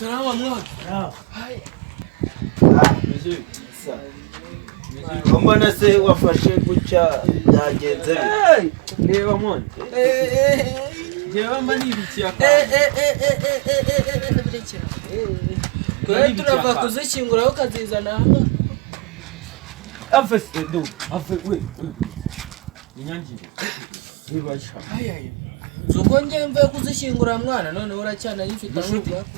Salama mwana. Hai. Mzee. Mbona se wafashe guca byagenze Reba mwana. Jewe mba nibiki aka. Birekera. Kwe turava kuzikingura ukazizana hano. Afese do. Afe we. Inyanjire. Nibasha. Ayaye. Zuko nje mve kuzikingura mwana none uracyana yifite amuti yako.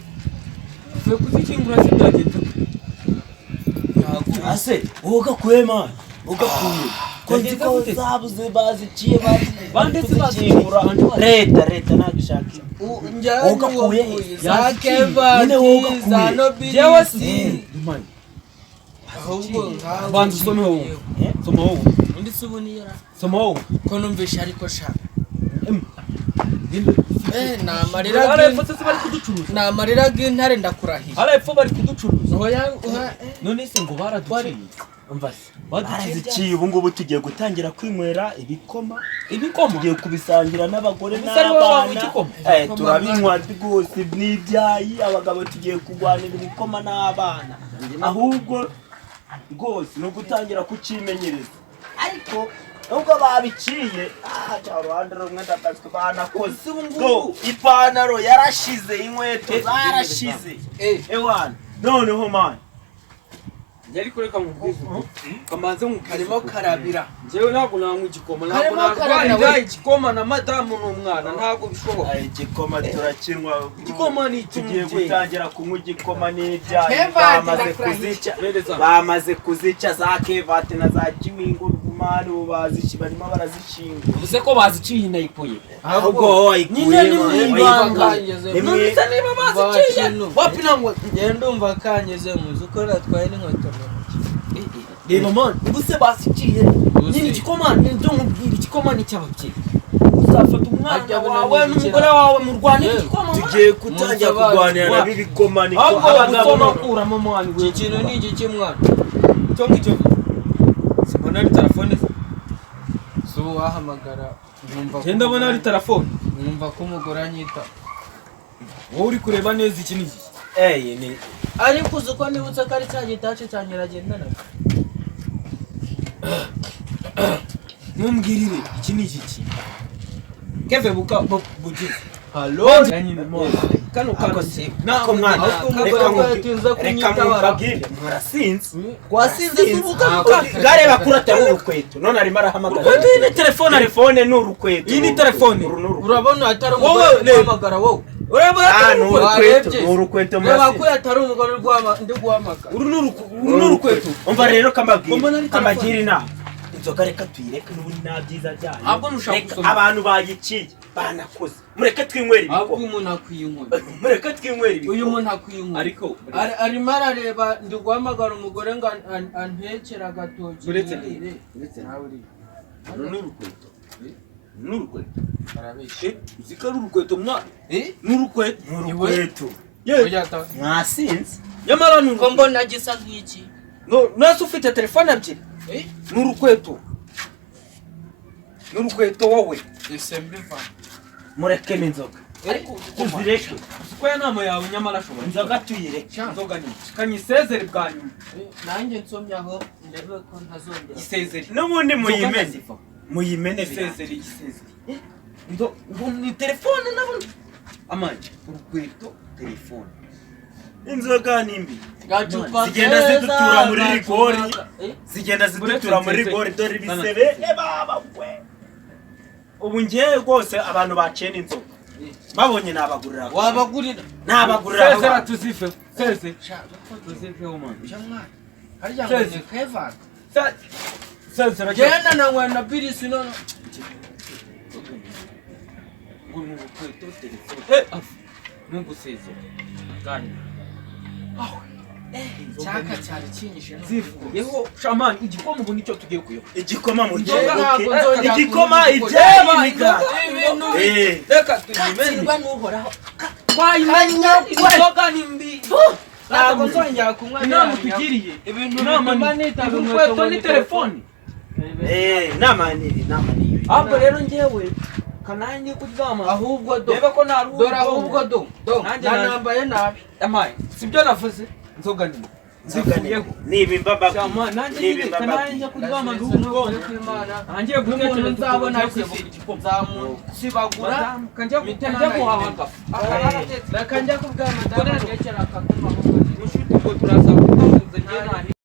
Afe kuzikingura sibyagenze. ase woga kwema woga kuye ko zabuze baziciye bandetse bazikingura leta nagishaka woga kuye za Keva za Nobi jewe si mani ahubwo bantu someho undi subunira someho ko numvisha ariko shaka namarira bari kuducuruza namarira g'intare ndakurahiye arepfo bari kuducuruza hoya none se ngo baradutwariye umvase baraziciye ubu ngubu tugiye gutangira kwinywera ibikoma tugiye kubisangira n'abagore n'abana turabinywa rwose n'ibyayi abagabo tugiye kugwanira ibikoma n'abana ahubwo rwose no gutangira kucimenyereza ariko nubwo babiciye cyarwanda rumwe ndakazwe banakoze ngo ipantaro yarashize inkweto zarashize ewana noneho man yari kureka mu bwizo kamanze mu karimo karabira jewe ntabwo nanywa igikoma ntabwo narwara igikoma na madamu n'umwana ntabwo bishoboka igikoma turakinwa igikoma ni tugiye gutangira kunywa igikoma n'ibyayi bamaze kuzica za Kevate na za Kimingo rumari bazici barimo barazishinga ubuse ko baziciye inayipoye ahubwo nyine n'ibanga none se niba baziciye wapina ngo ngende umva kanyeze muzi uko natwaye n'inkweto reba man ubuse baziciye nyine igikoma nzo nkubwira igikoma ni cy'ababyeyi uzafata umwana wawe n'umugore wawe mu Rwanda igikoma tugiye gutangira kurwanira na bibikoma niko abagabo kuramo mwana we ikintu ni igiki mwana cyo ngicyo mbona ari telefone so wahamagara genda mbona ari telefone numva ko umugore anyita wowe uri kureba neza iki ni ni ariko uzuko nibutse ko ari cya gitace cyanyiragendana mumbwirire iki ni iki Keve buka bugize hallo nyine mo kano nako mwana reka mubagire murasinze wasinze uvuga gare bakurata urukweto none ari marahamagara ni telefone n'urukweto iyi ni telefone urabona atari umugore uhamagara wowe urabona n'urukweto reba ko atari umugore ndi guhamagara uru n'urukweto umva rero kamagire inama inzoga reka tuyireke n'ubundi nabyiza byayo ahubwo nushaka gusoma abantu bagiciye banakoze mureke twinywera ibiko ahubwo umuntu akwiyinkwa mureke twinywera ibiko uyu muntu akwiyinkwa ariko arimo arareba ndi guhamagara umugore ngo antekera agatoki uretse nawe uri n'urukweto arabishe uzikara urukweto mwana n'urukweto mwasinze nyamara nuko mbona gisa nk'iki nase ufite telefone ebyiri n'urukweto wowe isembiva mureke n'inzoga ariko tuzireke uko ya nama yawe nyamara ashobora inzoga tuyireke inzoga ni kanyisezere bwa nyuma nanjye nsomye aho ndebe ko ntazongera isezere n'ubundi muyimene isezere ni telefone nabona amanje urukweto telefone inzoga nimbi zigenda zidutura muri rigori dore ibisebe baba we ubu ngiye rwose abantu baciye n'inzoga babonye nabagurira wabagurira sezera tuzife umwana harya ngo ni Kevate sezera genda nanywa na birisi none urukweto telefone n'ugusezera gani cyaka cyari kinyishe yeho shaman igikoma ubu nicyo tugiye kuyo igikoma mu igikoma ibyayi reka tubimenye n'uhoraho twayimenya inzoga ni mbi ntabwo nzongera kunywa inama tugiriye ibintu bituma nitaba urukweto ni telefone inama ni ahubwo rero njyewe kananjye kuryama ahubwo do reba ko nta ruhu dore ahubwo do nanambaye nabi amaye sibyo navuze inzoga nini nzivuyeho niba imbaba cyama nanjye kananjye kuryama ndugo nanjye gutekereza nzabona nzamusibagura kanje guhahaga nakanja kubwa madame ndekera akakuma mushuti ngo turasaba